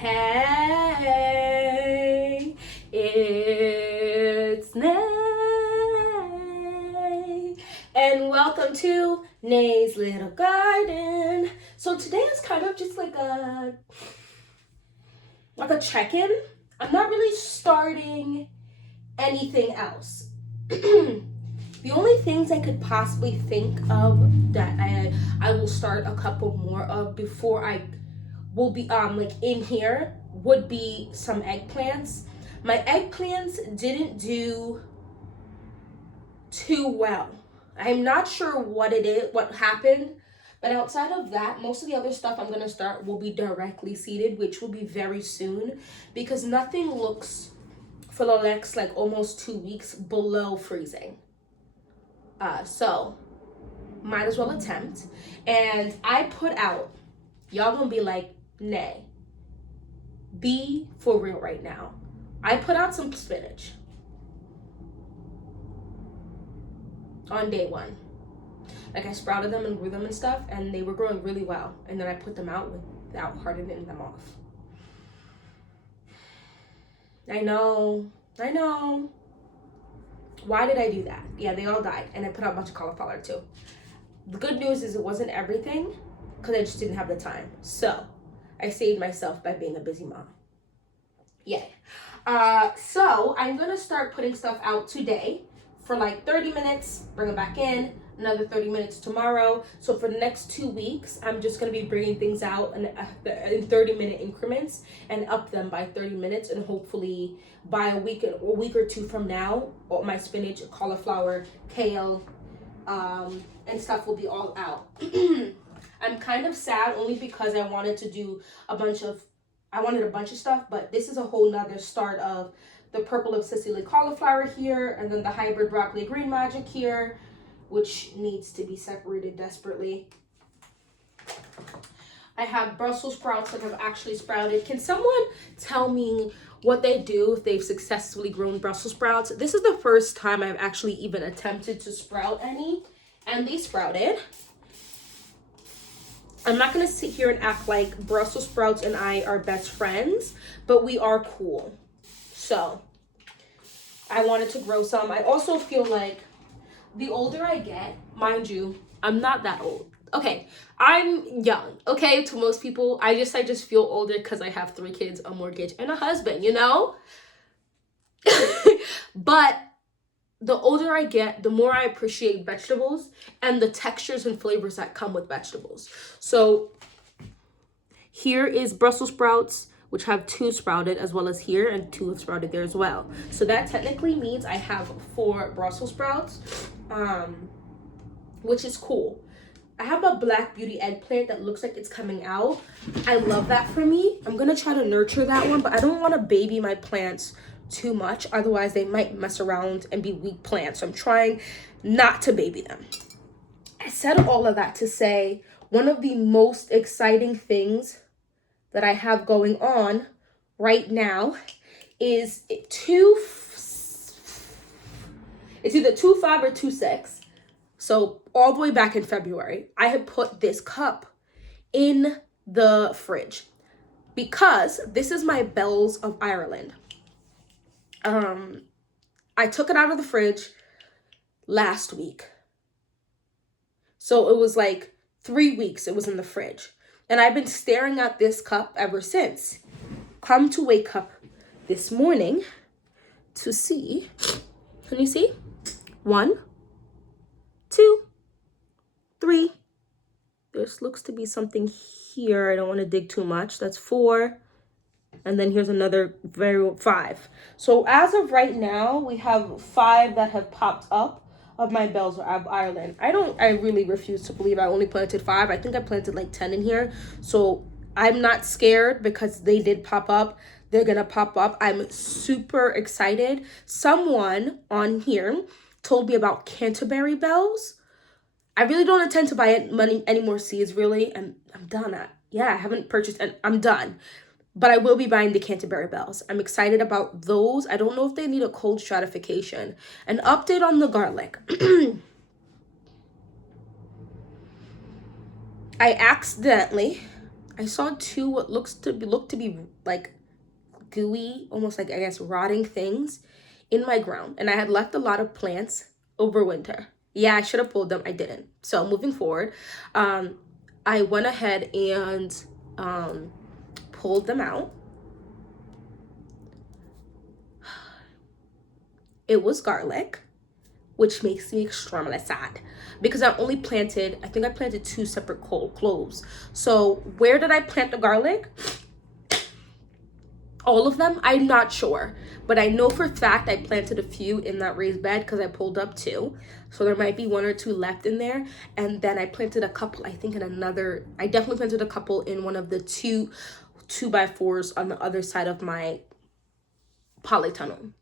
Hey, it's Nay, and welcome to Nay's Little Garden. So today is kind of just like a check-in. I'm not really starting anything else. The only things I could possibly think of that I will start a couple more of before I will be like in here would be some eggplants. My eggplants didn't do too well. I'm not sure what happened, but outside of that, most of the other stuff I'm gonna start will be directly seeded, which will be very soon because nothing looks for the next like almost 2 weeks below freezing. So might as well attempt. And I put out, y'all gonna be like, Nay, be for real right now. I put out some spinach on day one. Like I sprouted them and grew them and stuff, and they were growing really well. And then I put them out without hardening them off. I know. Why did I do that? Yeah, they all died. And I put out a bunch of cauliflower too. The good news is it wasn't everything because I just didn't have the time. So I saved myself by being a busy mom. Yay. So I'm going to start putting stuff out today for like 30 minutes, bring it back in, another 30 minutes tomorrow. So for the next 2 weeks, I'm just going to be bringing things out in 30-minute increments and up them by 30 minutes. And hopefully by a week or two from now, all my spinach, cauliflower, kale, and stuff will be all out. I'm kind of sad only because I wanted a bunch of stuff, but this is a whole nother start of the purple of Sicily cauliflower here, and then the hybrid broccoli green magic here, which needs to be separated desperately. I have Brussels sprouts that have actually sprouted. Can someone tell me what they do if they've successfully grown Brussels sprouts? This is the first time I've actually even attempted to sprout any, and they sprouted. I'm not going to sit here and act like Brussels sprouts and I are best friends, but we are cool. So I wanted to grow some. I also feel like the older I get, mind you, I'm not that old. Okay, I'm young, okay, to most people. I just feel older because I have 3 kids, a mortgage, and a husband, you know? But the older I get, the more I appreciate vegetables and the textures and flavors that come with vegetables. So here is Brussels sprouts, which have 2 sprouted, as well as here, and 2 have sprouted there as well. So that technically means I have 4 Brussels sprouts, which is cool. I have a Black Beauty eggplant that looks like it's coming out. I love that for me. I'm gonna try to nurture that one, but I don't want to baby my plants too much, otherwise they might mess around and be weak plants. So I'm trying not to baby them. I said all of that to say one of the most exciting things that I have going on right now is it's either 2.5 or 2.6. So all the way back in February, I had put this cup in the fridge because this is my Bells of Ireland. I took it out of the fridge last week. So it was like 3 weeks it was in the fridge. And I've been staring at this cup ever since. Come to wake up this morning to see. Can you see? 1, 2, 3. This looks to be something here. I don't want to dig too much. That's 4. And then here's another 5. So as of right now, we have 5 that have popped up of my Bells of Ireland. I really refuse to believe I only planted 5. I think I planted like 10 in here. So I'm not scared because they did pop up. They're gonna pop up. I'm super excited. Someone on here told me about Canterbury bells. I really don't intend to buy any more seeds, really. I'm done. I haven't purchased, and I'm done. But I will be buying the Canterbury bells. I'm excited about those. I don't know if they need a cold stratification. An update on the garlic. I I saw two what look to be like gooey, almost like, I guess, rotting things in my ground. And I had left a lot of plants over winter. Yeah, I should have pulled them. I didn't. So moving forward, I went ahead and pulled them out. It was garlic, which makes me extremely sad because I think I planted two separate cloves. So where did I plant the garlic? All of them? I'm not sure, but I know for a fact I planted a few in that raised bed because I pulled up two. So there might be one or two left in there. And then I planted a couple, I think I definitely planted a couple in one of the two 2x4s on the other side of my polytunnel.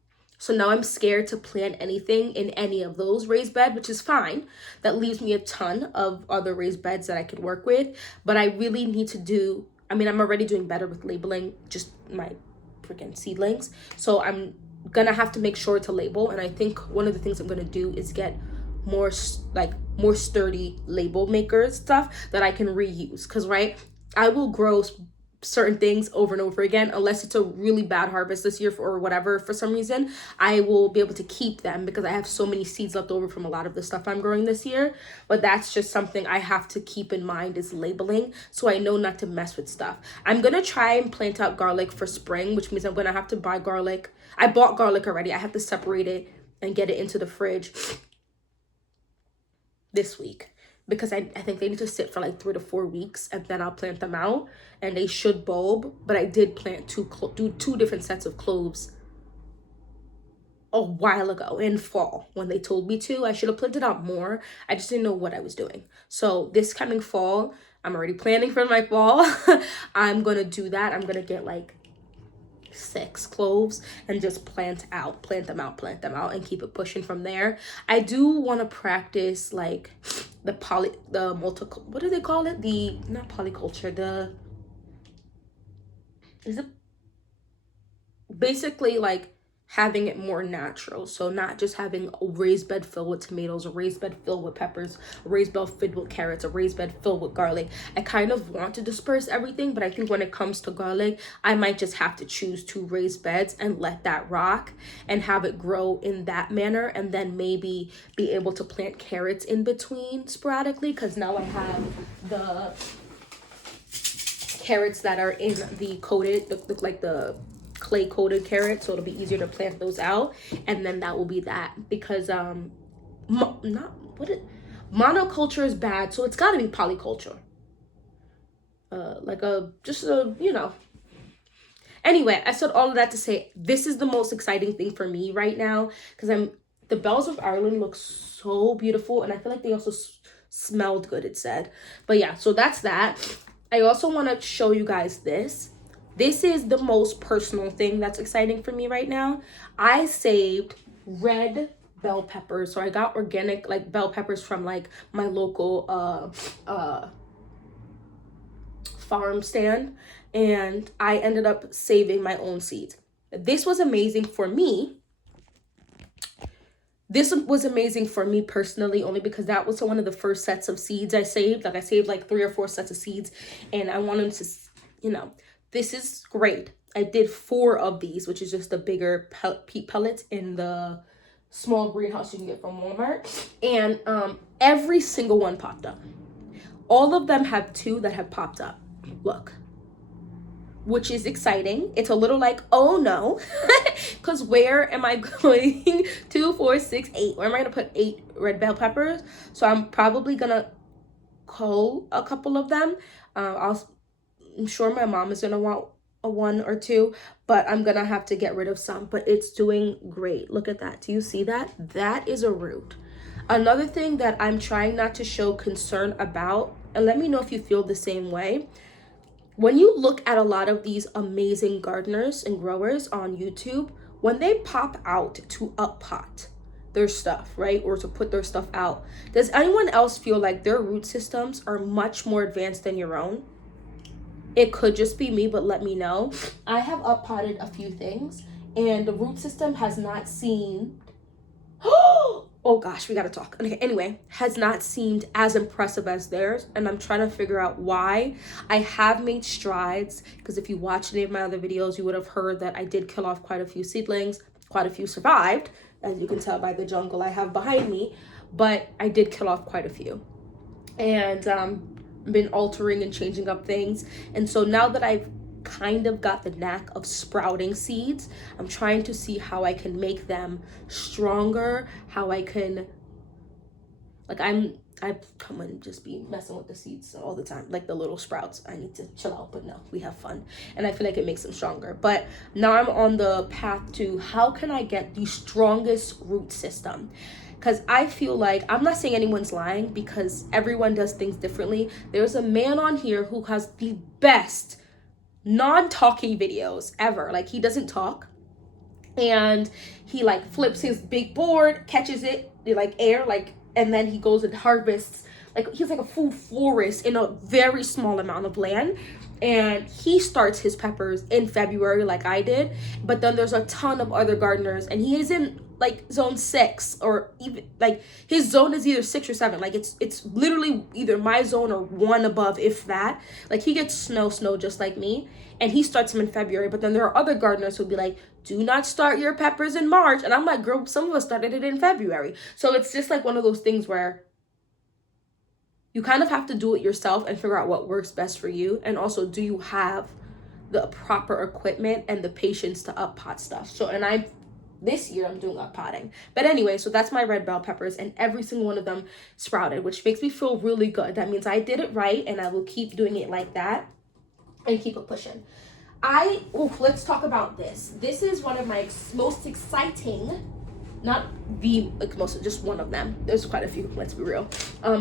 So now I'm scared to plant anything in any of those raised beds, which is fine. That leaves me a ton of other raised beds that I could work with. But I really need to I'm already doing better with labeling just my freaking seedlings. So I'm gonna have to make sure to label. And I think one of the things I'm gonna do is get more sturdy label maker stuff that I can reuse. Because, right, I will grow certain things over and over again unless it's a really bad harvest this year or whatever. For some reason I will be able to keep them because I have so many seeds left over from a lot of the stuff I'm growing this year. But that's just something I have to keep in mind, is labeling, so I know not to mess with stuff. I'm gonna try and plant out garlic for spring, which means I'm gonna have to buy garlic. I bought garlic already. I have to separate it and get it into the fridge this week because I think they need to sit for like 3 to 4 weeks, and then I'll plant them out and they should bulb. But I did plant two different sets of cloves a while ago in fall when they told me to. I should have planted out more. I just didn't know what I was doing. So this coming fall, I'm already planning for my fall. I'm gonna do that. I'm gonna get like 6 cloves and just plant them out and keep it pushing from there. I do want to practice like what do they call it? Not polyculture, basically like having it more natural. So not just having a raised bed filled with tomatoes, a raised bed filled with peppers, a raised bed filled with carrots, a raised bed filled with garlic. I kind of want to disperse everything, but I think when it comes to garlic, I might just have to choose 2 raised beds and let that rock and have it grow in that manner, and then maybe be able to plant carrots in between sporadically, because now I have the carrots that are in the coated, look like the clay coated carrot, so it'll be easier to plant those out. And then that will be that, because monoculture is bad, so it's got to be polyculture, anyway. I said all of that to say this is the most exciting thing for me right now, because the bells of Ireland look so beautiful, and I feel like they also smelled good, it said. But yeah, so that's that. I also want to show you guys this. This is the most personal thing that's exciting for me right now. I saved red bell peppers. So I got organic like bell peppers from like my local farm stand, and I ended up saving my own seeds. This was amazing for me. This was amazing for me personally, only because that was one of the first sets of seeds I saved. Like I saved like 3 or 4 sets of seeds, and I wanted to, this is great. I did 4 of these, which is just the bigger peat pellets in the small greenhouse you can get from Walmart. And every single one popped up. All of them have 2 that have popped up. Look. Which is exciting. It's a little like, oh no, because where am I going? 2, 4, 6, 8. Where am I going to put 8 red bell peppers? So I'm probably going to cull a couple of them. I'm sure my mom is going to want a 1 or 2, but I'm going to have to get rid of some. But it's doing great. Look at that. Do you see that? That is a root. Another thing that I'm trying not to show concern about, and let me know if you feel the same way. When you look at a lot of these amazing gardeners and growers on YouTube, when they pop out to uppot their stuff, right, or to put their stuff out, does anyone else feel like their root systems are much more advanced than your own? It could just be me, but let me know. I have uppotted a few things, and the root system has not seen... Oh oh gosh, we gotta talk. Okay, anyway, has not seemed as impressive as theirs, and I'm trying to figure out why. I have made strides, because if you watch any of my other videos, you would have heard that I did kill off quite a few seedlings. Quite a few survived, as you can tell by the jungle I have behind me, but I did kill off quite a few. And been altering and changing up things. And so now that I've kind of got the knack of sprouting seeds, I'm trying to see how I can make them stronger, how I can, like, I come and just be messing with the seeds all the time, like the little sprouts. I need to chill out, but no, we have fun, and I feel like it makes them stronger. But now I'm on the path to how can I get the strongest root system, because I feel like, I'm not saying anyone's lying, because everyone does things differently. There's a man on here who has the best non-talking videos ever. Like, he doesn't talk, and he like flips his big board, catches it like air, like, and then he goes and harvests, like, he's like a full forest in a very small amount of land. And he starts his peppers in February like I did, but then there's a ton of other gardeners, and he is in like zone 6, or even like his zone is either 6 or 7. Like, it's literally either my zone or 1 above, if that. Like, he gets snow just like me, and he starts them in February. But then there are other gardeners who'll be like, do not start your peppers in March. And I'm like, girl, some of us started it in February. So it's just like one of those things where you kind of have to do it yourself and figure out what works best for you. And also, do you have the proper equipment and the patience to up pot stuff? So, and this year I'm doing up potting. But anyway, so that's my red bell peppers, and every single one of them sprouted, which makes me feel really good. That means I did it right, and I will keep doing it like that and keep it pushing. Let's talk about this. This is one of my most exciting, not the like most, just one of them. There's quite a few, let's be real,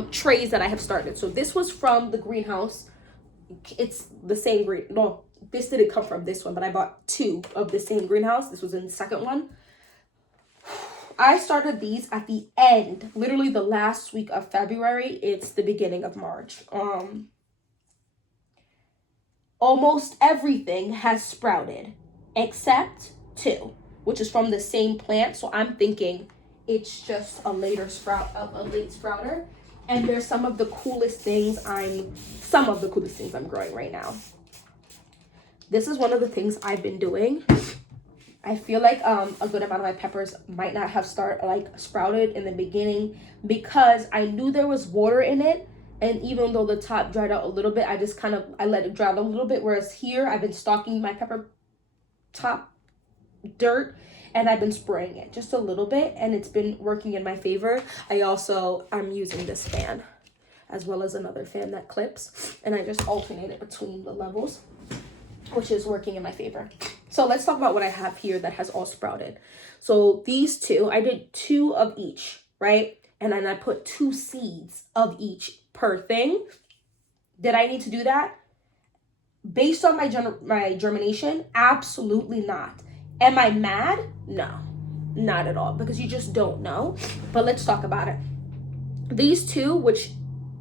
trays that I have started. So this was from the greenhouse. It's the same green, no, this didn't come from this one, but I bought 2 of the same greenhouse. This was in the second one. I started these at the end, literally the last week of February. It's the beginning of March. Almost everything has sprouted except 2, which is from the same plant. So I'm thinking it's just a late sprouter. And there's some of the coolest things I'm growing right now. This is one of the things I've been doing. I feel like a good amount of my peppers might not have sprouted in the beginning, because I knew there was water in it. And even though the top dried out a little bit, I let it dry out a little bit. Whereas here, I've been stalking my pepper top dirt, and I've been spraying it just a little bit, and it's been working in my favor. I'm using this fan as well as another fan that clips, and I just alternate it between the levels, which is working in my favor. So let's talk about what I have here that has all sprouted. So these 2, I did 2 of each, right? And then I put 2 seeds of each per thing. Did I need to do that? Based on my germination, absolutely not. Am I mad? No, not at all, because you just don't know. But let's talk about it. These 2, which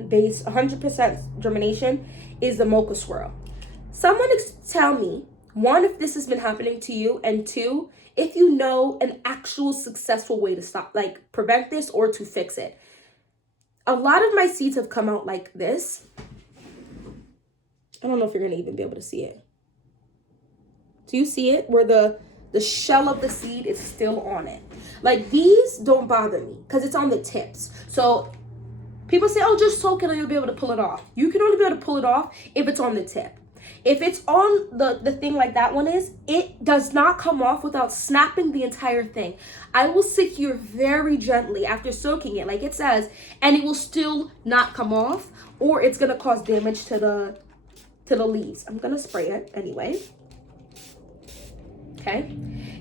base 100% germination, is the mocha swirl. Someone tell me, 1, if this has been happening to you, and 2, if you know an actual successful way to prevent this or to fix it. A lot of my seeds have come out like this. I don't know if you're gonna even be able to see it. Do you see it? Where the shell of the seed is still on it. Like, these don't bother me because it's on the tips. So people say, oh, just soak it and you'll be able to pull it off. You can only be able to pull it off if it's on the tip. If it's on the thing like that one is, it does not come off without snapping the entire thing. I will sit here very gently after soaking it, like it says, and it will still not come off, or it's gonna cause damage to the leaves. I'm gonna spray it anyway. Okay,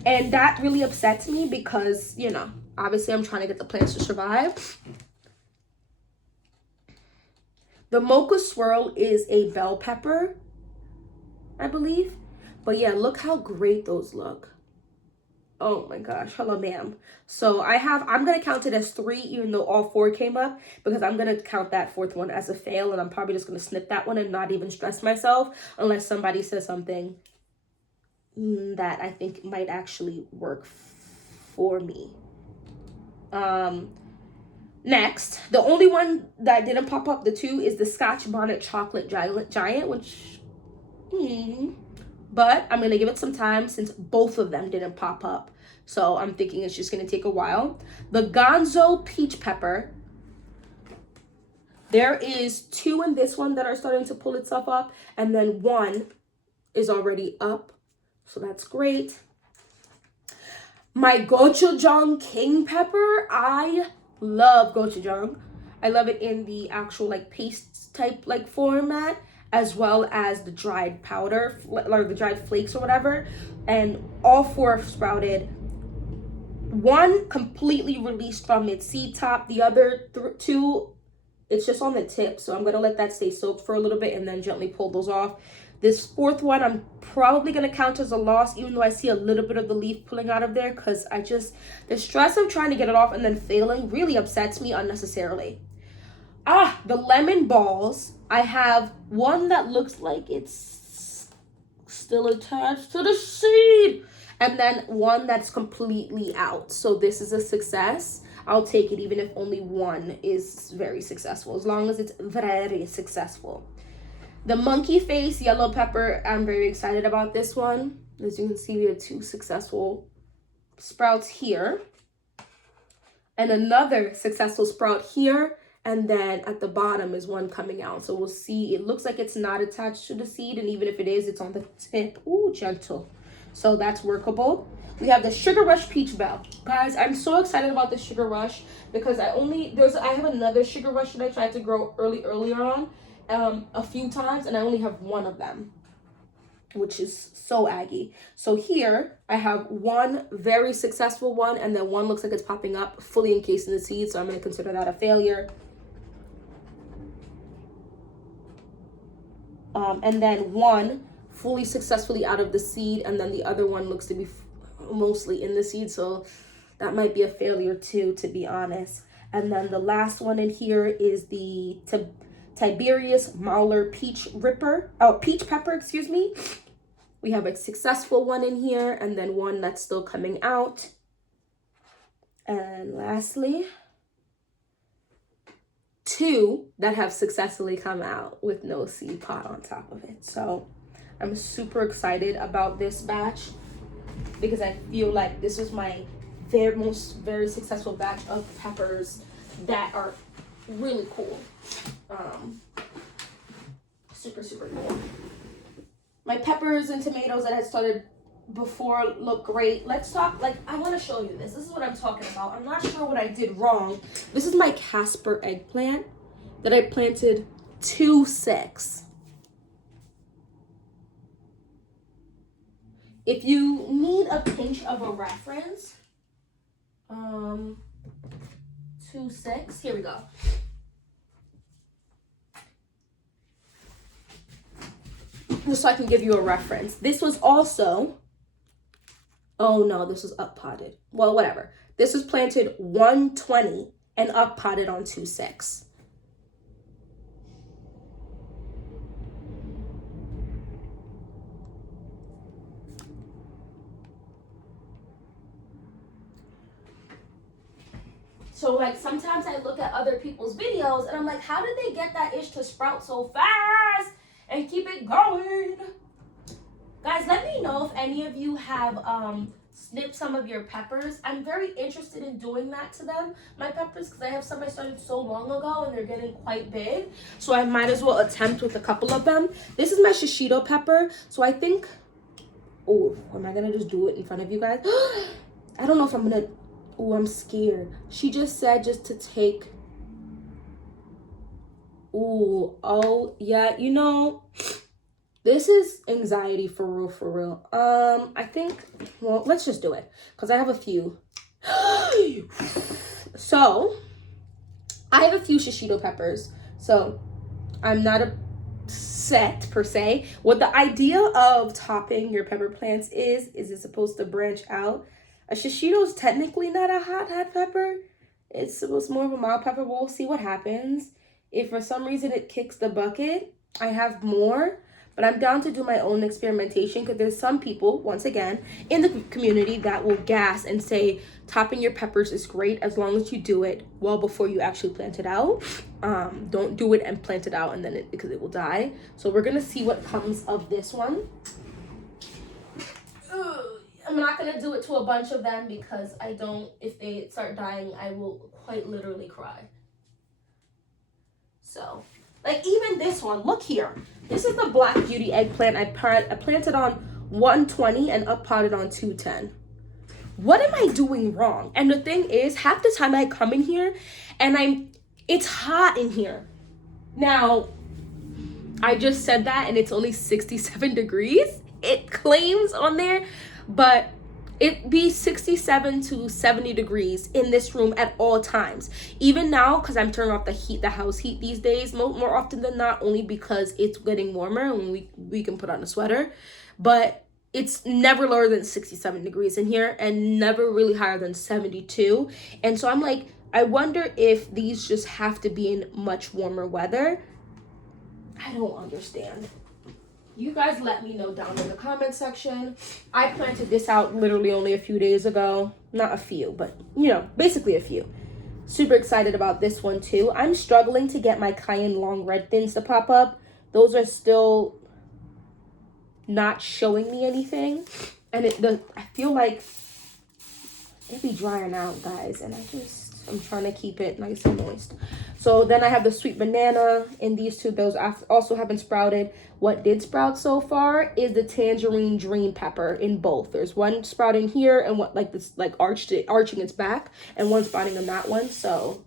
and that really upsets me because, you know, obviously I'm trying to get the plants to survive. The mocha swirl is a bell pepper, I believe. But yeah, look how great those look. Oh my gosh, hello ma'am. So I'm gonna count it as 3, even though all 4 came up, because I'm gonna count that 4th one as a fail, and I'm probably just gonna snip that one and not even stress myself unless somebody says something that I think might actually work for me. Next, the only one that didn't pop up, the two, is the Scotch Bonnet Chocolate Giant, which, but I'm going to give it some time since both of them didn't pop up. So I'm thinking it's just going to take a while. The Gonzo Peach Pepper. There is two in this one that are starting to pull itself up, and then one is already up. So that's great. My gochujang king pepper. I love gochujang. I love it in the actual like paste type like format, as well as the dried powder or the dried flakes or whatever. And all four have sprouted. One completely released from its seed top. The other two, it's just on the tip. So I'm going to let that stay soaked for a little bit and then gently pull those off. This fourth one, I'm probably going to count as a loss, even though I see a little bit of the leaf pulling out of there, because the stress of trying to get it off and then failing really upsets me unnecessarily. The lemon balls. I have one that looks like it's still attached to the seed, and then one that's completely out. So this is a success. I'll take it even if only one is very successful, as long as it's very successful. The monkey face yellow pepper, I'm very excited about this one. As you can see, we have two successful sprouts here. And another successful sprout here. And then at the bottom is one coming out. So we'll see. It looks like it's not attached to the seed. And even if it is, it's on the tip. Ooh, gentle. So that's workable. We have the Sugar Rush Peach Bell. Guys, I'm so excited about the Sugar Rush because I have another Sugar Rush that I tried to grow earlier on. A few times, and I only have one of them, which is so aggy. So here I have one very successful one, and then one looks like it's popping up fully encased in the seed, so I'm going to consider that a failure. And then one fully successfully out of the seed, and then the other one looks to be mostly in the seed, so that might be a failure too, to be honest. And then the last one in here is the Tiberius Mauler peach pepper, excuse me. We have a successful one in here, and then one that's still coming out. And lastly, two that have successfully come out with no seed pod on top of it. So I'm super excited about this batch because I feel like this was my very successful batch of peppers that are really cool. Super cool. My peppers and tomatoes that had started before look great. Let's talk, I want to show you this. This is what I'm talking about. I'm not sure what I did wrong. This is my Casper eggplant that I planted 2-6. If you need a pinch of a reference, 2-6, here we go. Just so I can give you a reference. This was also, oh no, this was up potted. Well, whatever. This was planted 120 and up potted on 2-6. So like sometimes I look at other people's videos and I'm like, how did they get that ish to sprout so fast and keep it going? Guys, let me know if any of you have snipped some of your peppers. I'm very interested in doing that to them, my peppers, because I have some I started so long ago and they're getting quite big. So I might as well attempt with a couple of them. This is my shishito pepper. So I think, oh, am I going to just do it in front of you guys? I don't know if I'm going to. Oh, I'm scared. She just said just to take. Oh, yeah. You know, this is anxiety for real. I think, well, let's just do it because I have a few. So, I have a few shishito peppers. So, I'm not upset per se. What the idea of topping your pepper plants is it's supposed to branch out. A shishito is technically not a hot pepper. It's supposed to be more of a mild pepper, but we'll see what happens. If for some reason it kicks the bucket, I have more. But I'm down to do my own experimentation because there's some people, once again, in the community that will gas and say topping your peppers is great as long as you do it well before you actually plant it out. Don't do it and plant it out and then because it will die. So we're gonna see what comes of this one. I'm not gonna do it to a bunch of them because if they start dying, I will quite literally cry. So, like even this one, look here. This is the Black Beauty eggplant I planted on 120 and up potted on 210. What am I doing wrong? And the thing is, half the time I come in here and it's hot in here. Now, I just said that and it's only 67 degrees. It claims on there, but it be 67 to 70 degrees in this room at all times. Even now, because I'm turning off the house heat these days, more often than not, only because it's getting warmer and we can put on a sweater. But it's never lower than 67 degrees in here and never really higher than 72. And so I'm like, I wonder if these just have to be in much warmer weather. I don't understand. You guys let me know down in the comment section. I planted this out literally only a few days ago. Not a few, but basically a few. Super excited about this one too. I'm struggling to get my cayenne long red thins to pop up. Those are still not showing me anything. And I feel like it'd be drying out, guys. And I'm trying to keep it nice and moist. So then I have the sweet banana in these two. Those also haven't sprouted. What did sprout so far is the tangerine dream pepper in both. There's one sprouting here and what arching its back, and one sprouting on that one. So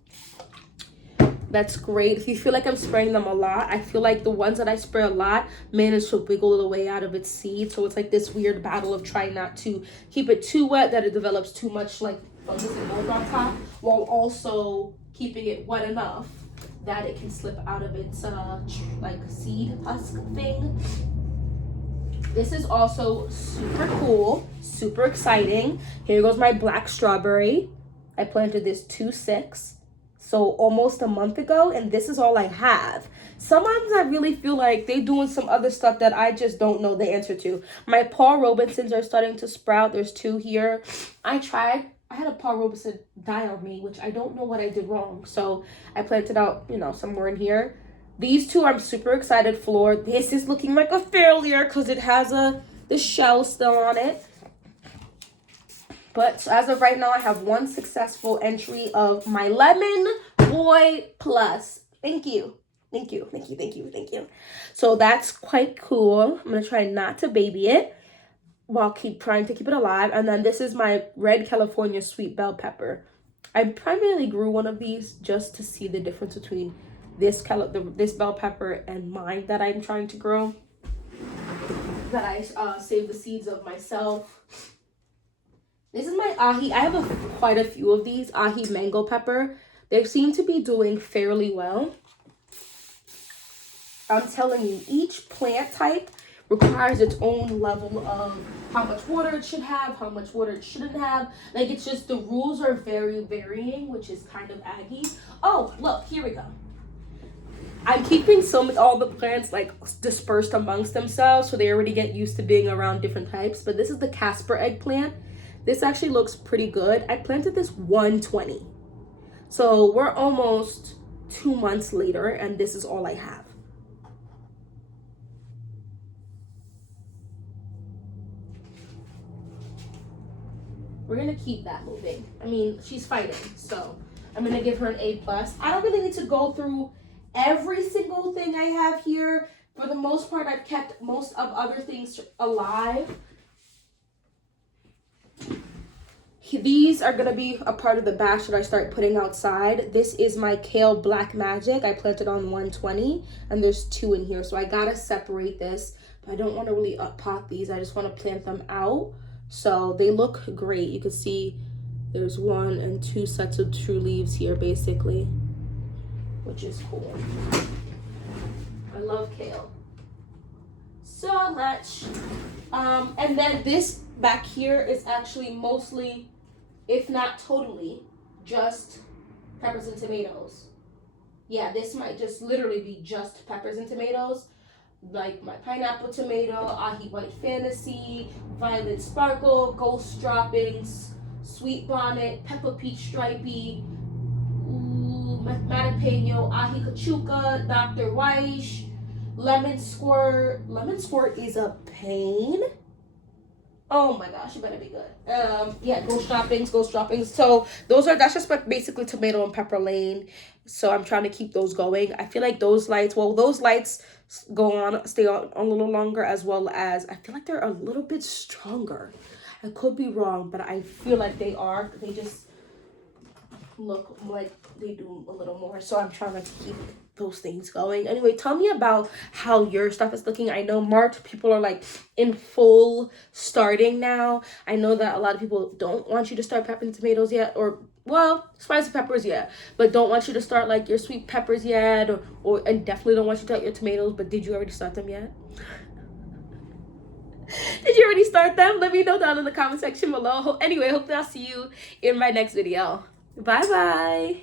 that's great. If you feel like I'm spraying them a lot, I feel like the ones that I spray a lot manage to wiggle the way out of its seed. So it's like this weird battle of trying not to keep it too wet that it develops too much like fungus and mold on top, while also keeping it wet enough that it can slip out of its seed husk thing. This is also super cool, super exciting. Here goes my black strawberry. I planted this 2-6, so almost a month ago, and this is all I have. Sometimes I really feel like they're doing some other stuff that I just don't know the answer to. My Paul Robinsons are starting to sprout. There's 2 here. I had a Paul Robeson die on me, which I don't know what I did wrong. So I planted out, somewhere in here. These 2 I'm super excited for. This is looking like a failure because it has the shell still on it. But as of right now, I have 1 successful entry of my Lemon Boy Plus. Thank you. Thank you. Thank you. Thank you. Thank you. So that's quite cool. I'm going to try not to baby it while trying to keep it alive. And then this is my red California sweet bell pepper. I primarily grew one of these just to see the difference between this bell pepper and mine that I'm trying to grow. That I saved the seeds of myself. This is my ahi. I have quite a few of these ahi mango pepper. They seem to be doing fairly well. I'm telling you, each plant type requires its own level of how much water it should have, how much water it shouldn't have. Like, it's just the rules are very varying, which is kind of aggy. Oh, look, here we go. I'm keeping all the plants like dispersed amongst themselves, so they already get used to being around different types. But this is the Casper eggplant. This actually looks pretty good. I planted this 120. So we're almost 2 months later, and this is all I have. We're gonna keep that moving. I mean, she's fighting, so I'm gonna give her an A+. I don't really need to go through every single thing I have here. For the most part, I've kept most of other things alive. These are gonna be a part of the batch that I start putting outside. This is my Kale Black Magic. I planted on 120, and there's 2 in here, so I gotta separate this. But I don't want to really pot these. I just want to plant them out. So they look great. You can see there's 1 and 2 sets of true leaves here, basically, which is cool. I love kale so much. And then this back here is actually mostly, if not totally, just peppers and tomatoes. Yeah, this might just literally be just peppers and tomatoes. like my pineapple tomato, ahi white fantasy, violet sparkle, ghost droppings, sweet bonnet, pepper peach stripey, Matapeno, ahi cachuca, Dr. Weish, lemon squirt. Lemon squirt is a pain. Oh my gosh, it better be good. Yeah, ghost droppings. So that's just like basically tomato and pepper lane. So I'm trying to keep those going. I feel like those lights stay on a little longer, as well as I feel like they're a little bit stronger. I could be wrong, but I feel like they are. They just look like they do a little more. So I'm trying to keep those things going. Anyway, tell me about how your stuff is looking. I know March, people are like in full starting now. I know that a lot of people don't want you to start peppering tomatoes yet, or well, spicy peppers, yeah, but don't want you to start like your sweet peppers yet, and definitely don't want you to start your tomatoes. But did you already start them yet? Did you already start them? Let me know down in the comment section below. Anyway, hopefully I'll see you in my next video. Bye bye.